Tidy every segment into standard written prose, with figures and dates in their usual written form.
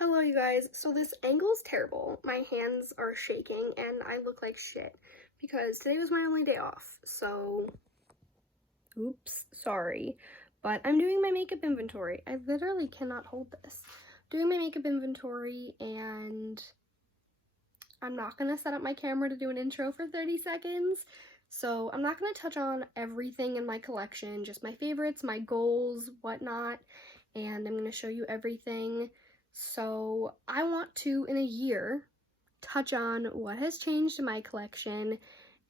Hello you guys, so this angle is terrible. My hands are shaking and I look like shit because today was my only day off, so oops, sorry. But I'm doing my makeup inventory. I literally cannot hold this. Doing my makeup inventory and I'm not gonna set up my camera to do an intro for 30 seconds. So I'm not gonna touch on everything in my collection, just my favorites, my goals, whatnot, and I'm gonna show you everything. So I want to, in a year, touch on what has changed in my collection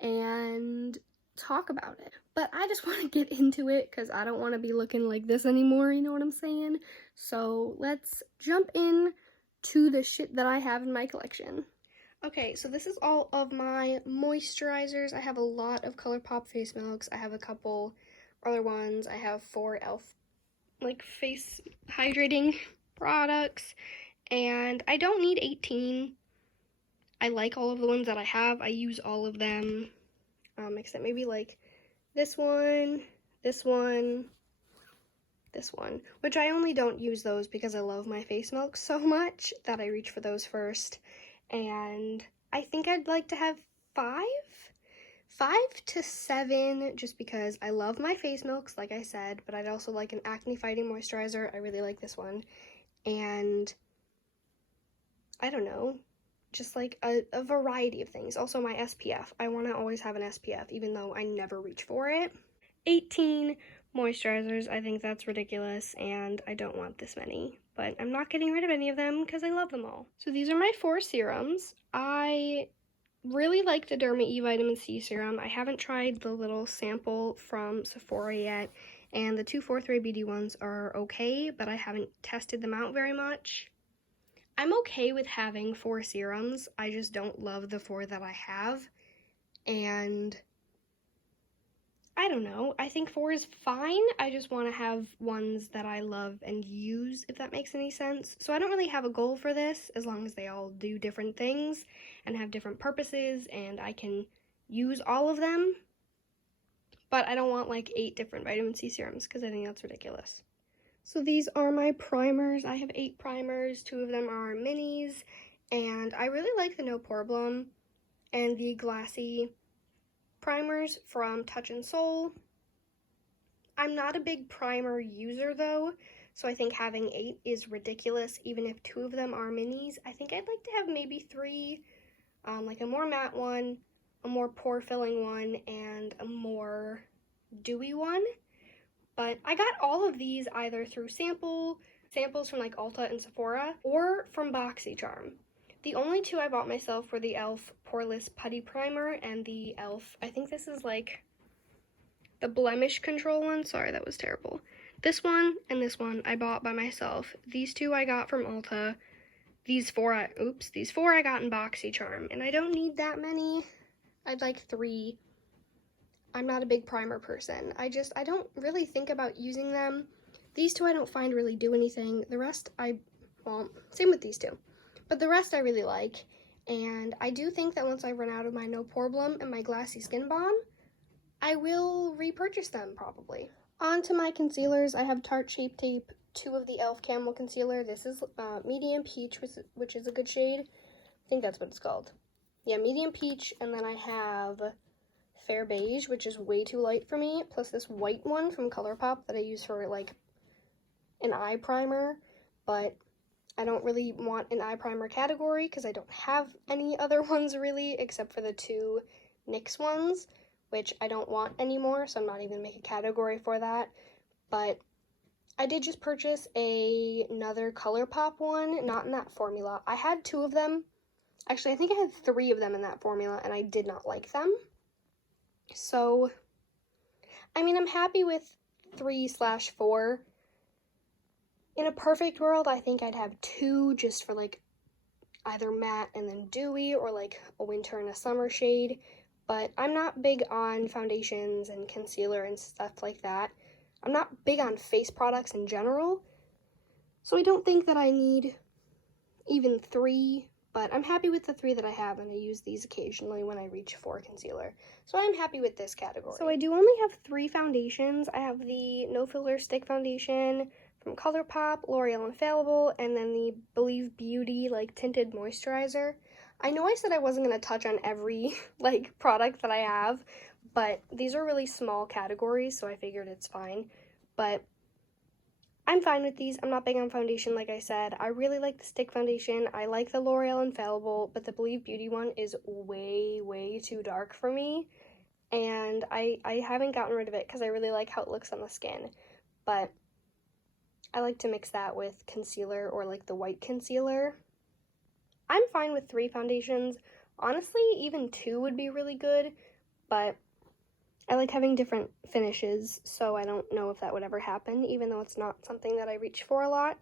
and talk about it. But I just want to get into it because I don't want to be looking like this anymore, you know what I'm saying? So let's jump in to the shit that I have in my collection. Okay, so this is all of my moisturizers. I have a lot of ColourPop face milks. I have a couple other ones. I have 4 e.l.f. like face hydrating products, and I don't need 18. I like all of the ones that I have. I use all of them, except maybe like this one, this one, this one, which I only don't use those because I love my face milk so much that I reach for those first. And I think I'd like to have 5 to 7 just because I love my face milks, like I said, but I'd also like an acne fighting moisturizer. I really like this one. And I don't know, just like a variety of things. Also my SPF. I want to always have an SPF even though I never reach for it. 18 moisturizers. I think that's ridiculous and I don't want this many, but I'm not getting rid of any of them because I love them all. So these are my 4 serums. I really like the Derma E Vitamin C serum. I haven't tried the little sample from Sephora yet, and the 243 BD ones are okay, but I haven't tested them out very much. I'm okay with having 4 serums. I just don't love the 4 that I have, and I don't know. I think 4 is fine. I just want to have ones that I love and use, if that makes any sense. So I don't really have a goal for this, as long as they all do different things and have different purposes, and I can use all of them. But I don't want like 8 different vitamin C serums, because I think that's ridiculous. So these are my primers. I have 8 primers. 2 of them are minis, and I really like the No Problem and the Glassy primers from Touch in Sol. I'm not a big primer user though, so I think having 8 is ridiculous, even if 2 of them are minis. I think I'd like to have maybe 3, like a more matte one, a more pore filling one, and a more dewy one. But I got all of these either through samples from like Ulta and Sephora, or from BoxyCharm. The only 2 I bought myself were the e.l.f. Poreless Putty Primer and the e.l.f. I think this is like the blemish control one. Sorry, that was terrible. This one and this one I bought by myself. These 2 I got from Ulta. These 4 I got in BoxyCharm, and I don't need that many. I'd like 3. I'm not a big primer person. I don't really think about using them. These 2 I don't find really do anything. The rest well, same with these 2. But the rest I really like. And I do think that once I run out of my No Problem and my Glassy Skin Balm, I will repurchase them probably. On to my concealers. I have Tarte Shape Tape, 2 of the e.l.f. Camel Concealer. This is Medium Peach, which is a good shade. I think that's what it's called. Yeah, Medium Peach, and then I have Fair Beige, which is way too light for me, plus this white one from ColourPop that I use for like an eye primer, but I don't really want an eye primer category because I don't have any other ones really, except for the 2 NYX ones, which I don't want anymore, so I'm not even gonna make a category for that. But I did just purchase another ColourPop one, not in that formula. I had 2 of them. Actually, I think I had 3 of them in that formula, and I did not like them. So, I mean, I'm happy with 3/4. In a perfect world, I think I'd have 2 just for like either matte and then dewy, or like a winter and a summer shade. But I'm not big on foundations and concealer and stuff like that. I'm not big on face products in general. So I don't think that I need even 3. But I'm happy with the 3 that I have, and I use these occasionally when I reach for concealer. So I'm happy with this category. So I do only have 3 foundations. I have the No Filler Stick Foundation, from ColourPop, L'Oreal Infallible, and then the Believe Beauty, like, tinted moisturizer. I know I said I wasn't going to touch on every, like, product that I have, but these are really small categories, so I figured it's fine. But I'm fine with these. I'm not big on foundation, like I said. I really like the stick foundation. I like the L'Oreal Infallible, but the Believe Beauty one is way, way too dark for me. And I haven't gotten rid of it because I really like how it looks on the skin. But I like to mix that with concealer or like the white concealer. I'm fine with 3 foundations. Honestly, even 2 would be really good, but I like having different finishes, so I don't know if that would ever happen, even though it's not something that I reach for a lot.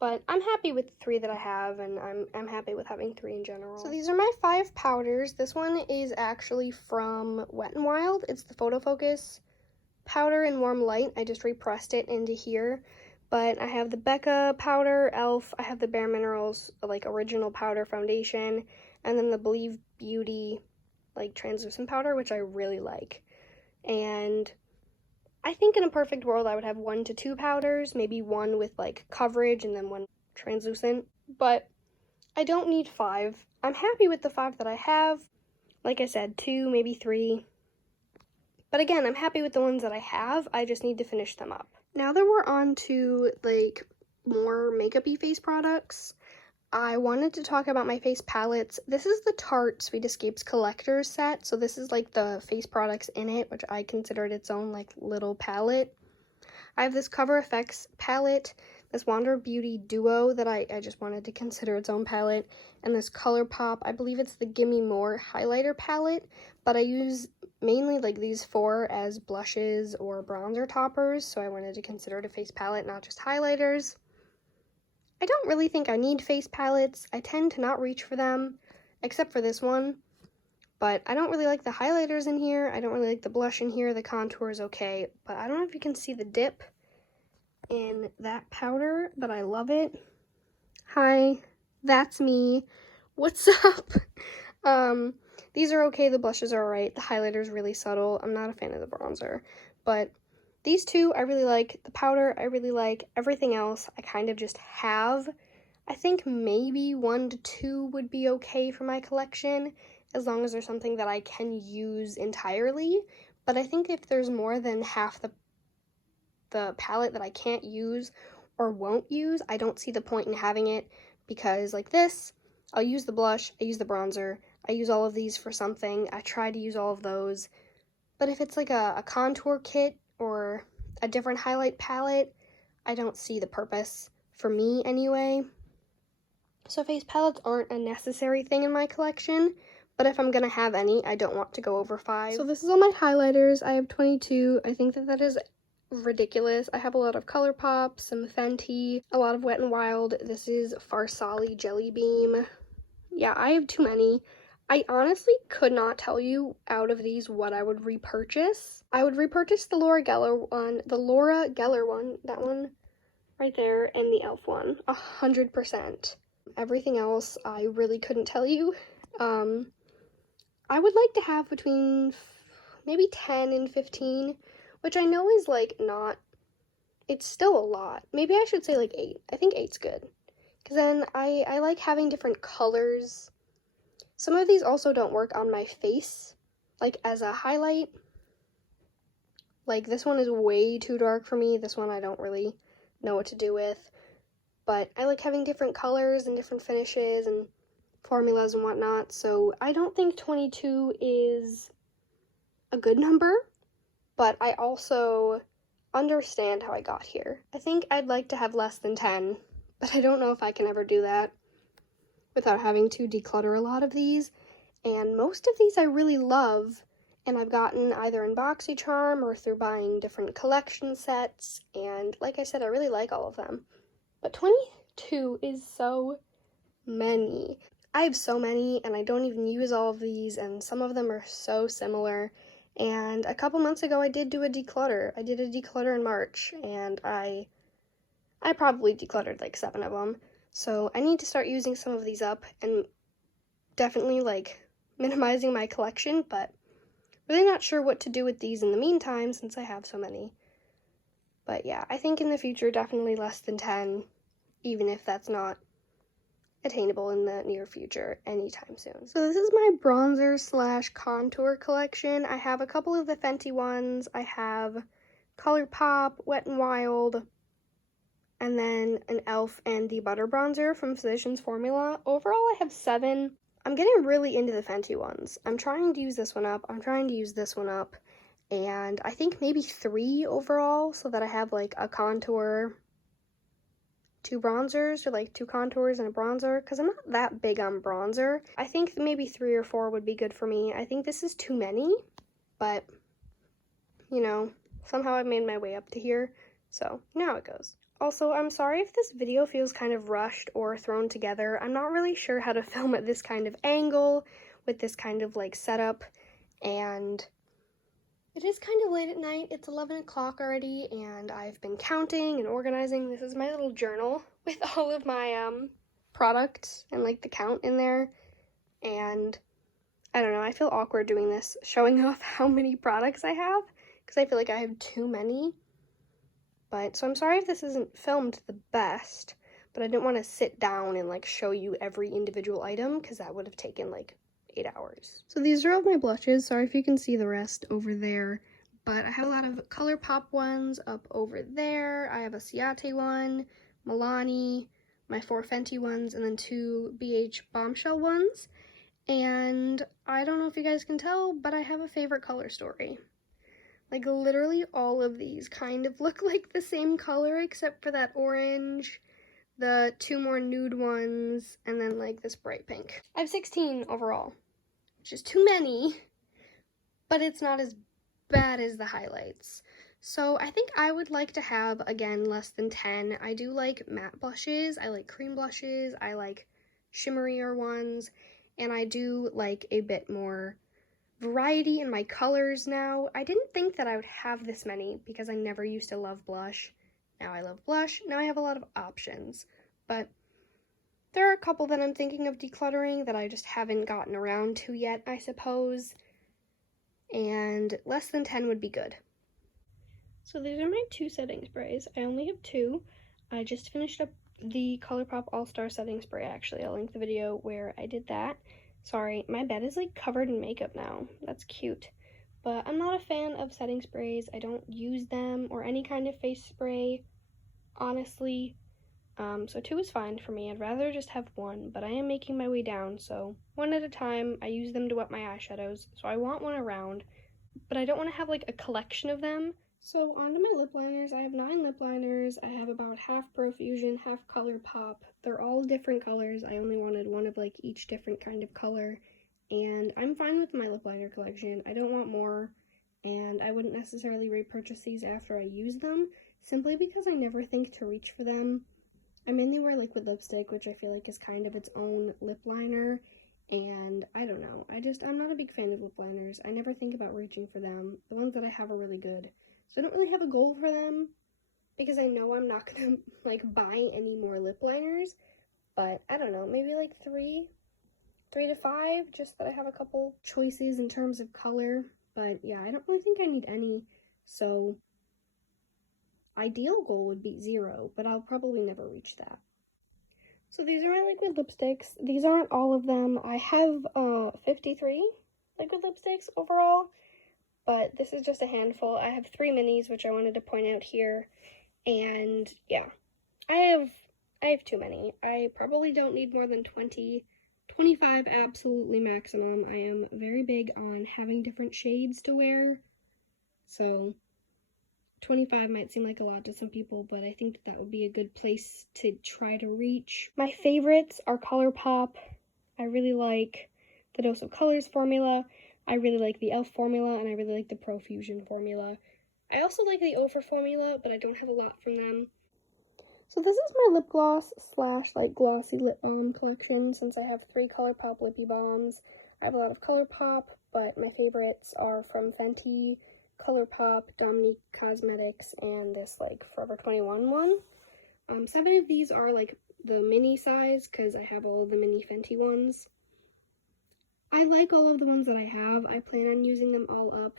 But I'm happy with the 3 that I have, and I'm happy with having 3 in general. So these are my 5 powders. This one is actually from Wet n Wild. It's the Photo Focus powder in Warm Light. I just repressed it into here. But I have the Becca powder, e.l.f. I have the Bare Minerals, like, original powder foundation, and then the Believe Beauty, like, translucent powder, which I really like. And I think in a perfect world I would have 1 to 2 powders, maybe 1 with, like, coverage and then 1 translucent, but I don't need 5. I'm happy with the 5 that I have. Like I said, 2, maybe 3. But again, I'm happy with the ones that I have. I just need to finish them up. Now that we're on to, like, more makeup-y face products, I wanted to talk about my face palettes. This is the Tarte Sweet Escapes Collector's set, so this is, like, the face products in it, which I considered its own, like, little palette. I have this Cover FX palette, this Wander Beauty Duo that I just wanted to consider its own palette, and this ColourPop, I believe it's the Gimme More highlighter palette, but I use mainly, like, these 4 as blushes or bronzer toppers, so I wanted to consider it a face palette, not just highlighters. I don't really think I need face palettes. I tend to not reach for them, except for this one, but I don't really like the highlighters in here. I don't really like the blush in here. The contour is okay, but I don't know if you can see the dip in that powder, but I love it. Hi, that's me. What's up? These are okay. The blushes are alright. The highlighter's really subtle. I'm not a fan of the bronzer, but these 2 I really like. The powder I really like. Everything else I kind of just have. I think maybe 1 to 2 would be okay for my collection, as long as there's something that I can use entirely. But I think if there's more than half the palette that I can't use or won't use, I don't see the point in having it, because like this, I'll use the blush, I use the bronzer, I use all of these for something, I try to use all of those. But if it's like a contour kit or a different highlight palette, I don't see the purpose, for me anyway. So face palettes aren't a necessary thing in my collection, but if I'm gonna have any, I don't want to go over 5. So this is all my highlighters. I have 22. I think that is ridiculous. I have a lot of ColourPop, some Fenty, a lot of Wet n Wild. This is Farsali Jelly Beam. Yeah, I have too many. I honestly could not tell you out of these what I would repurchase. I would repurchase the Laura Geller one, that one right there, and the e.l.f. one, 100%. Everything else, I really couldn't tell you. I would like to have between maybe 10 and 15, which I know is, like, not, it's still a lot. Maybe I should say, like, 8. I think 8's good. Because then I like having different colors. Some of these also don't work on my face, like, as a highlight. Like, this one is way too dark for me. This one I don't really know what to do with. But I like having different colors and different finishes and formulas and whatnot. So I don't think 22 is a good number, but I also understand how I got here. I think I'd like to have less than 10, but I don't know if I can ever do that without having to declutter a lot of these. And most of these I really love, and I've gotten either in BoxyCharm or through buying different collection sets, and like I said, I really like all of them. But 22 is so many. I have so many, and I don't even use all of these, and some of them are so similar. And a couple months ago, I did do a declutter. I did a declutter in March, and I probably decluttered like 7 of them. So I need to start using some of these up, and definitely, like, minimizing my collection, but really not sure what to do with these in the meantime, since I have so many. But yeah, I think in the future, definitely less than 10, even if that's not attainable in the near future anytime soon. So this is my bronzer slash contour collection. I have a couple of the Fenty ones. I have ColourPop, Wet n Wild, and then an e.l.f. and the Butter Bronzer from Physicians Formula. Overall, I have 7. I'm getting really into the Fenty ones. I'm trying to use this one up. I'm trying to use this one up. And I think maybe 3 overall, so that I have like a contour, 2 bronzers, or like 2 contours and a bronzer, because I'm not that big on bronzer. I think maybe 3 or 4 would be good for me. I think this is too many, but, you know, somehow I made my way up to here, so you know how it goes. Also, I'm sorry if this video feels kind of rushed or thrown together. I'm not really sure how to film at this kind of angle, with this kind of like setup, and it is kind of late at night. It's 11 o'clock already, and I've been counting and organizing. This is my little journal with all of my products and like the count in there, and I don't know, I feel awkward doing this, showing off how many products I have, because I feel like I have too many. But, so I'm sorry if this isn't filmed the best, but I didn't want to sit down and like show you every individual item, because that would have taken like 8 hours. So these are all my blushes. Sorry if you can see the rest over there, but I have a lot of ColourPop ones up over there. I have a Ciate one, Milani, my 4 Fenty ones, and then 2 BH Bombshell ones. And I don't know if you guys can tell, but I have a favorite color story. Like, literally all of these kind of look like the same color, except for that orange, the 2 more nude ones, and then, like, this bright pink. I have 16 overall, which is too many, but it's not as bad as the highlights. So I think I would like to have, again, less than 10. I do like matte blushes, I like cream blushes, I like shimmerier ones, and I do like a bit more variety in my colors now. I didn't think that I would have this many because I never used to love blush. Now I love blush. Now I have a lot of options. But there are a couple that I'm thinking of decluttering that I just haven't gotten around to yet, I suppose. And less than 10 would be good. So these are my 2 setting sprays. I only have 2. I just finished up the ColourPop All-Star setting spray, actually. I'll link the video where I did that. Sorry, my bed is like covered in makeup now. That's cute. But I'm not a fan of setting sprays. I don't use them or any kind of face spray, honestly. So 2 is fine for me. I'd rather just have 1, but I am making my way down, so 1 at a time. I use them to wet my eyeshadows, so I want 1 around, but I don't want to have like a collection of them. So onto my lip liners. I have 9 lip liners. I have about half Profusion, half ColourPop. They're all different colors. I only wanted 1 of like each different kind of color, and I'm fine with my lip liner collection. I don't want more, and I wouldn't necessarily repurchase these after I use them, simply because I never think to reach for them. I mainly wear liquid lipstick, which I feel like is kind of its own lip liner, and I don't know. I'm not a big fan of lip liners. I never think about reaching for them. The ones that I have are really good. So I don't really have a goal for them, because I know I'm not gonna like buy any more lip liners, but I don't know, maybe like 3 to 5, just that I have a couple choices in terms of color. But yeah, I don't really think I need any, so ideal goal would be 0, but I'll probably never reach that. So these are my liquid lipsticks. These aren't all of them. I have 53 liquid lipsticks overall, but this is just a handful. I have 3 minis, which I wanted to point out here, and yeah, I have too many. I probably don't need more than 20, 25 absolutely maximum. I am very big on having different shades to wear, so 25 might seem like a lot to some people, but I think that would be a good place to try to reach. My favorites are ColourPop. I really like the Dose of Colors formula. I really like the e.l.f. formula, and I really like the Profusion formula. I also like the Ofra formula, but I don't have a lot from them. So this is my lip gloss slash like glossy lip balm collection, since I have 3 ColourPop lippy balms. I have a lot of ColourPop, but my favorites are from Fenty, ColourPop, Dominique Cosmetics, and this like Forever 21 one. 7 of these are like the mini size, because I have all of the mini Fenty ones. I like all of the ones that I have. I plan on using them all up.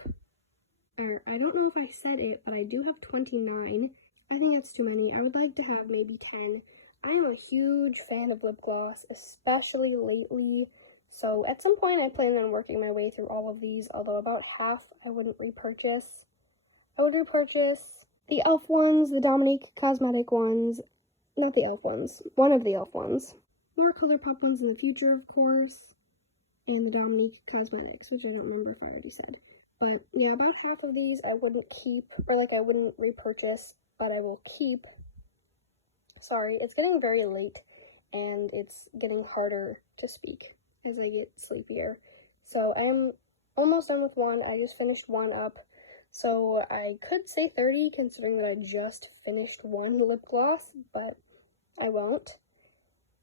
or I don't know if I said it, but I do have 29. I think that's too many. I would like to have maybe 10. I am a huge fan of lip gloss, especially lately. So at some point I plan on working my way through all of these, although about half I wouldn't repurchase. I would repurchase the e.l.f. ones, the Dominique Cosmetic ones, not the e.l.f. ones, one of the e.l.f. ones. More ColourPop ones in the future, of course, and the Dominique Cosmetics, which I don't remember if I already said. But yeah, about half of these I wouldn't keep, or like I wouldn't repurchase, but I will keep. Sorry, it's getting very late, and it's getting harder to speak as I get sleepier. So I'm almost done with one. I just finished one up. So I could say 30, considering that I just finished one lip gloss, but I won't.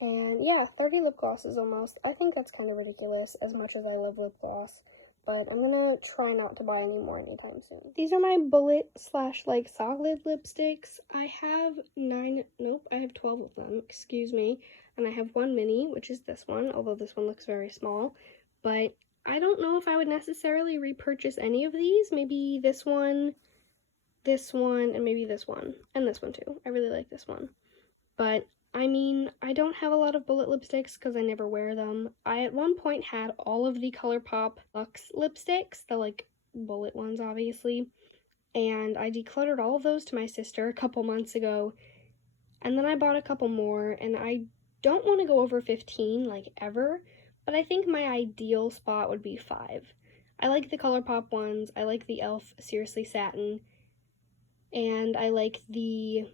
And yeah, 30 lip glosses almost. I think that's kind of ridiculous, as much as I love lip gloss. But I'm gonna try not to buy any more anytime soon. These are my bullet / like solid lipsticks. I have 12 of them, excuse me. And I have one mini, which is this one, although this one looks very small. But I don't know if I would necessarily repurchase any of these. Maybe this one, and maybe this one. And this one too. I really like this one. But I mean, I don't have a lot of bullet lipsticks because I never wear them. I at one point had all of the ColourPop Luxe lipsticks, the like bullet ones obviously, and I decluttered all of those to my sister a couple months ago, and then I bought a couple more, and I don't want to go over 15 like ever, but I think my ideal spot would be 5. I like the ColourPop ones, I like the e.l.f. Seriously Satin, and I like the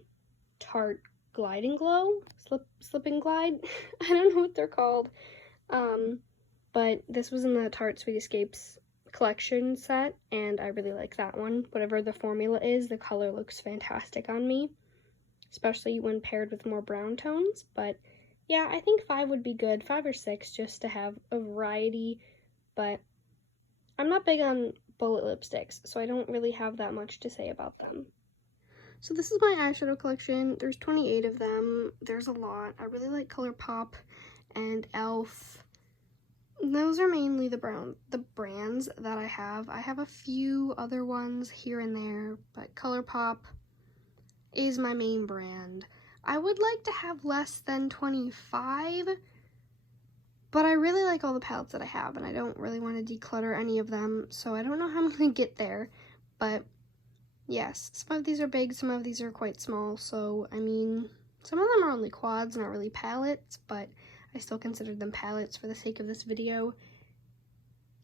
Tarte Glide and Glow, Slip and Glide. I don't know what they're called. But this was in the Tarte Sweet Escapes collection set, and I really like that one. Whatever the formula is, the color looks fantastic on me, especially when paired with more brown tones. But yeah, I think 5 would be good, 5 or 6, just to have a variety. But I'm not big on bullet lipsticks, so I don't really have that much to say about them. So this is my eyeshadow collection. There's 28 of them. There's a lot. I really like ColourPop and e.l.f. Those are mainly the brands that I have. I have a few other ones here and there, but ColourPop is my main brand. I would like to have less than 25, but I really like all the palettes that I have, and I don't really want to declutter any of them, so I don't know how I'm going to get there, but yes, some of these are big, some of these are quite small, so, I mean, some of them are only quads, not really palettes, but I still consider them palettes for the sake of this video.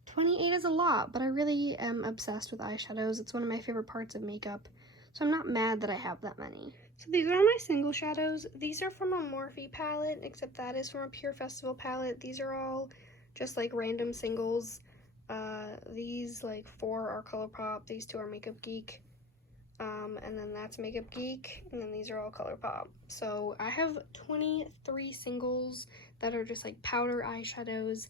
28 is a lot, but I really am obsessed with eyeshadows. It's one of my favorite parts of makeup, so I'm not mad that I have that many. So these are my single shadows. These are from a Morphe palette, except that is from a Pure Festival palette. These are all just like random singles. These like 4 are ColourPop, these 2 are Makeup Geek. And then that's Makeup Geek, and then these are all ColourPop. So I have 23 singles that are just like powder eyeshadows.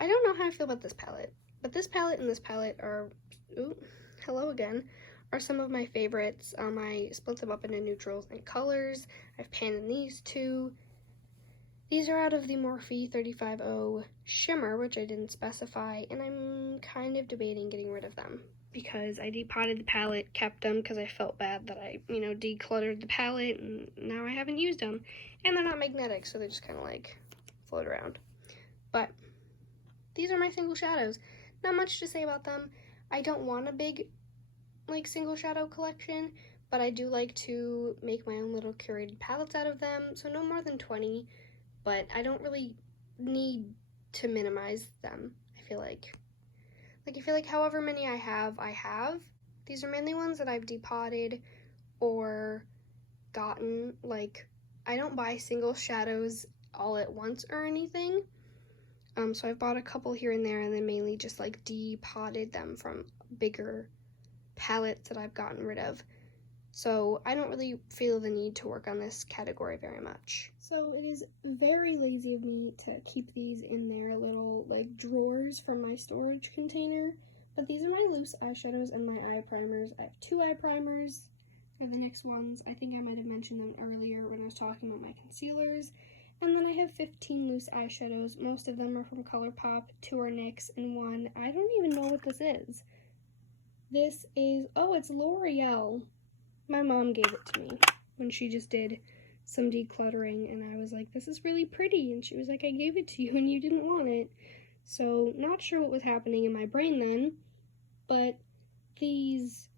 I don't know how I feel about this palette, but this palette and this palette are, ooh, hello again, are some of my favorites. I split them up into neutrals and colors. I've panned in these 2. These are out of the Morphe 350 Shimmer, which I didn't specify, and I'm kind of debating getting rid of them, because I depotted the palette, kept them because I felt bad that I, decluttered the palette, and now I haven't used them. And they're not magnetic, so they just kind of like float around. But these are my single shadows. Not much to say about them. I don't want a big like single shadow collection, but I do like to make my own little curated palettes out of them, so no more than 20, but I don't really need to minimize them, I feel like. I feel like however many I have. These are mainly ones that I've depotted or gotten. Like, I don't buy single shadows all at once or anything. So I've bought a couple here and there, and then mainly just like depotted them from bigger palettes that I've gotten rid of. So I don't really feel the need to work on this category very much. So it is very lazy of me to keep these in their little like drawers from my storage container. But these are my loose eyeshadows and my eye primers. I have 2 eye primers. They're the NYX ones. I think I might have mentioned them earlier when I was talking about my concealers. And then I have 15 loose eyeshadows. Most of them are from ColourPop, 2 are NYX, and 1, I don't even know what this is. This is, oh, it's L'Oreal. My mom gave it to me when she just did some decluttering, and I was like, this is really pretty, and she was like, I gave it to you and you didn't want it. So not sure what was happening in my brain then, but these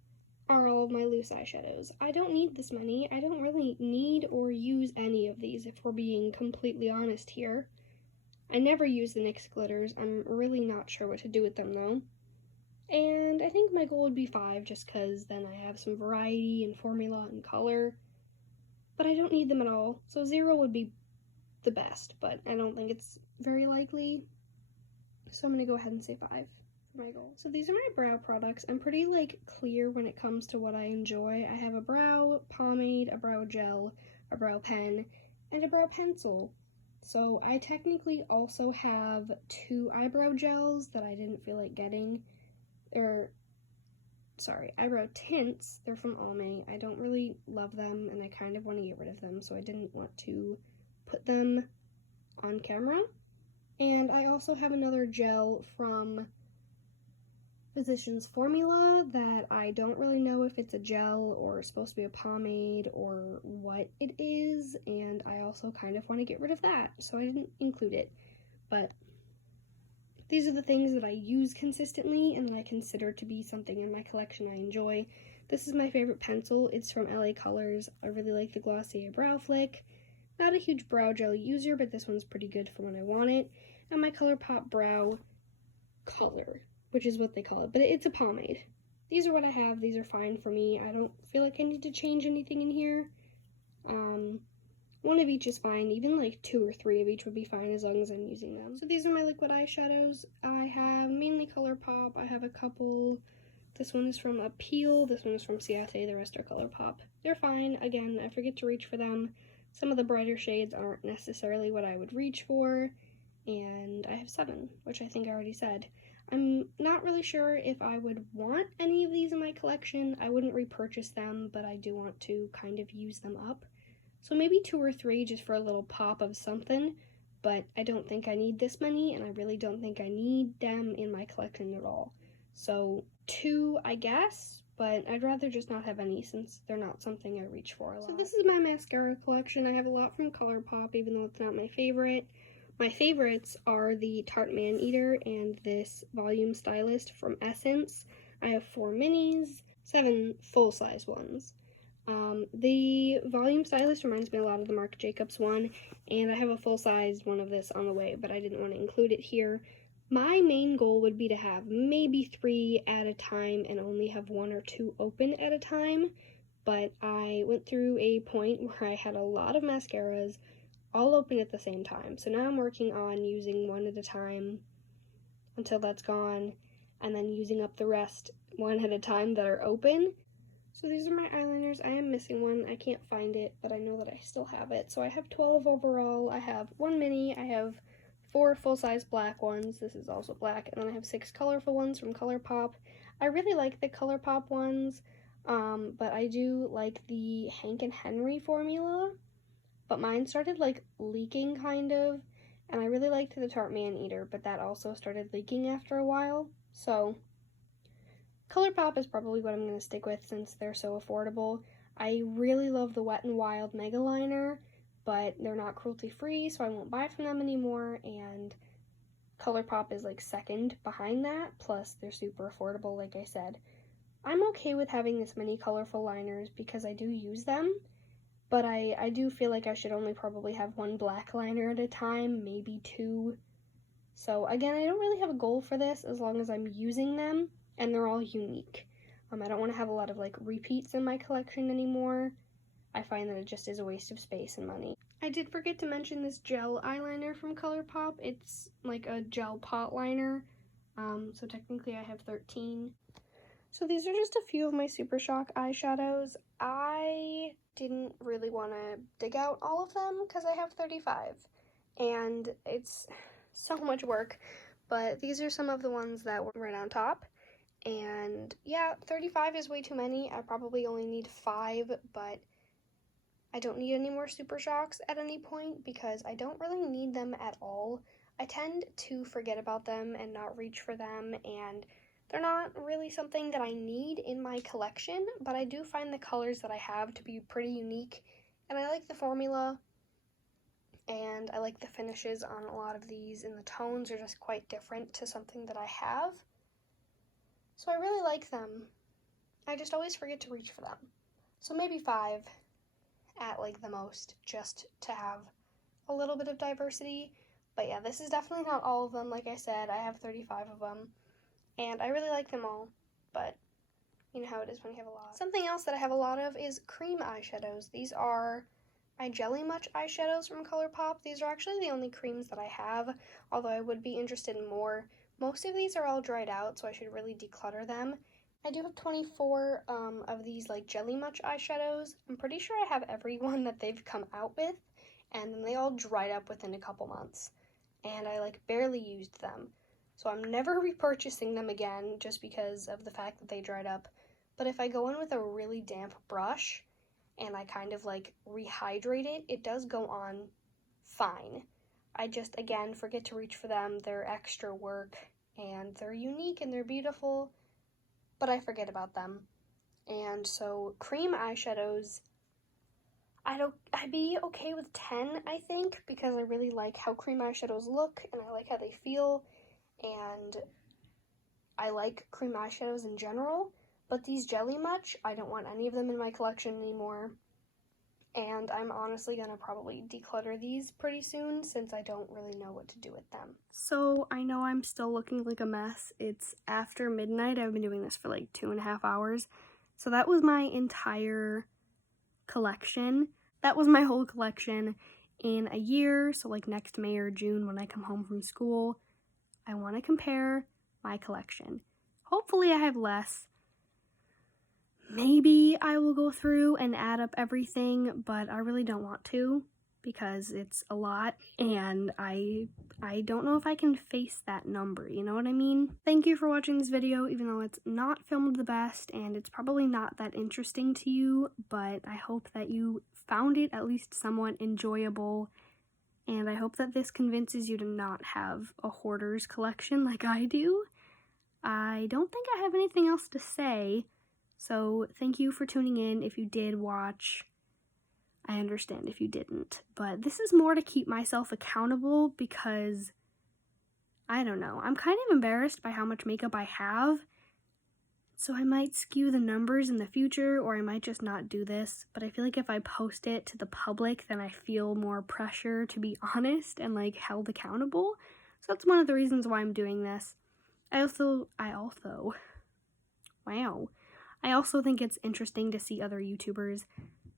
are all of my loose eyeshadows. I don't need this many. I don't really need or use any of these, if we're being completely honest here. I never use the NYX glitters. I'm really not sure what to do with them though. And I think my goal would be 5, just because then I have some variety and formula and color. But I don't need them at all, so 0 would be the best, but I don't think it's very likely. So I'm gonna go ahead and say 5 for my goal. So these are my brow products. I'm pretty clear when it comes to what I enjoy. I have a brow pomade, a brow gel, a brow pen, and a brow pencil. So I technically also have 2 eyebrow gels that I didn't feel like getting. Eyebrow tints. They're from Almay. I don't really love them, and I kind of want to get rid of them, so I didn't want to put them on camera. And I also have another gel from Physicians Formula that I don't really know if it's a gel or supposed to be a pomade or what it is, and I also kind of want to get rid of that, so I didn't include it. But these are the things that I use consistently and that I consider to be something in my collection I enjoy. This is my favorite pencil. It's from LA Colors. I really like the Glossier Brow Flick. Not a huge brow gel user, but this one's pretty good for when I want it. And my ColourPop Brow Color, which is what they call it, but it's a pomade. These are what I have. These are fine for me. I don't feel like I need to change anything in here. 1 of each is fine. Even 2 or 3 of each would be fine as long as I'm using them. So these are my liquid eyeshadows. I have mainly ColourPop. I have a couple. This one is from Appeal. This one is from Ciate. The rest are ColourPop. They're fine. Again, I forget to reach for them. Some of the brighter shades aren't necessarily what I would reach for. And I have 7, which I think I already said. I'm not really sure if I would want any of these in my collection. I wouldn't repurchase them, but I do want to kind of use them up. So maybe 2 or 3 just for a little pop of something, but I don't think I need this many, and I really don't think I need them in my collection at all. So 2, I guess, but I'd rather just not have any since they're not something I reach for a lot. So this is my mascara collection. I have a lot from ColourPop, even though it's not my favorite. My favorites are the Tarte Man-Eater and this Volume Stylist from Essence. I have 4 minis, 7 full-size ones. The Volume Stylist reminds me a lot of the Marc Jacobs one, and I have a full-size one of this on the way, but I didn't want to include it here. My main goal would be to have maybe 3 at a time and only have 1 or 2 open at a time, but I went through a point where I had a lot of mascaras all open at the same time. So now I'm working on using 1 at a time until that's gone, and then using up the rest 1 at a time that are open. So these are my eyeliners. I am missing one. I can't find it, but I know that I still have it. So I have 12 overall. I have 1 mini. I have 4 full-size black ones. This is also black. And then I have 6 colorful ones from ColourPop. I really like the ColourPop ones, but I do like the Hank and Henry formula. But mine started leaking kind of, and I really liked the Tarte Man-Eater, but that also started leaking after a while. So ColourPop is probably what I'm going to stick with since they're so affordable. I really love the Wet n Wild Mega Liner, but they're not cruelty-free, so I won't buy from them anymore, and ColourPop is second behind that, plus they're super affordable, like I said. I'm okay with having this many colorful liners because I do use them, but I do feel like I should only probably have 1 black liner at a time, maybe 2. So again, I don't really have a goal for this as long as I'm using them and they're all unique. I don't want to have a lot of repeats in my collection anymore. I find that it just is a waste of space and money. I did forget to mention this gel eyeliner from ColourPop. It's a gel pot liner, so technically I have 13. So these are just a few of my Super Shock eyeshadows. I didn't really want to dig out all of them because I have 35, and it's so much work, but these are some of the ones that were right on top. And yeah, 35 is way too many. I probably only need 5, but I don't need any more Super Shocks at any point because I don't really need them at all. I tend to forget about them and not reach for them, and They're not really something that I need in my collection, but I do find the colors that I have to be pretty unique, and I like the formula, and I like the finishes on a lot of these, and the tones are just quite different to something that I have. So I really like them. I just always forget to reach for them. So maybe 5 at like the most, just to have a little bit of diversity. But yeah, this is definitely not all of them. Like I said, I have 35 of them, and I really like them all, but you know how it is when you have a lot. Something else that I have a lot of is cream eyeshadows. These are my Jelly Much eyeshadows from ColourPop. These are actually the only creams that I have, although I would be interested in more. Most of these are all dried out, so I should really declutter them. I do have 24 of these like Jelly Much eyeshadows. I'm pretty sure I have every one that they've come out with, and then they all dried up within a couple months, and I like barely used them. So I'm never repurchasing them again just because of the fact that they dried up. But if I go in with a really damp brush and I kind of like rehydrate it, it does go on fine. I just, again, forget to reach for them. They're extra work, and they're unique and they're beautiful, but I forget about them. And so cream eyeshadows, I'd be okay with 10, I think, because I really like how cream eyeshadows look and I like how they feel, and I like cream eyeshadows in general. But these Jelly Much, I don't want any of them in my collection anymore, and I'm honestly gonna probably declutter these pretty soon since I don't really know what to do with them. So I know I'm still looking like a mess. It's after midnight. I've been doing this for like 2.5 hours. So that was my entire collection. That was my whole collection in a year. So like next May or June when I come home from school, I want to compare my collection. Hopefully I have less. Maybe I will go through and add up everything, but I really don't want to because it's a lot, and I don't know if I can face that number, you know what I mean? Thank you for watching this video, even though it's not filmed the best and it's probably not that interesting to you, but I hope that you found it at least somewhat enjoyable, and I hope that this convinces you to not have a hoarder's collection like I do. I don't think I have anything else to say. So thank you for tuning in. If you did watch, I understand if you didn't. But this is more to keep myself accountable because, I don't know, I'm kind of embarrassed by how much makeup I have. So I might skew the numbers in the future, or I might just not do this. But I feel like if I post it to the public, then I feel more pressure to be honest and like held accountable. So that's one of the reasons why I'm doing this. I also think it's interesting to see other YouTubers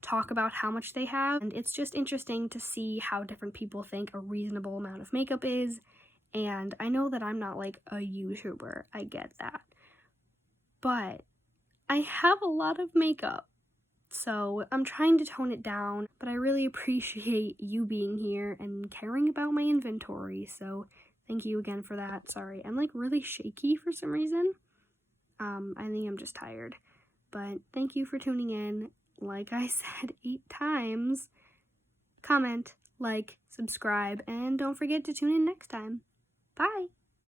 talk about how much they have, and it's just interesting to see how different people think a reasonable amount of makeup is, and I know that I'm not like a YouTuber, I get that, but I have a lot of makeup, so I'm trying to tone it down, but I really appreciate you being here and caring about my inventory, so thank you again for that. Sorry, I'm like really shaky for some reason. I think I'm just tired. But thank you for tuning in. Like I said 8 times, comment, like, subscribe, and don't forget to tune in next time. Bye!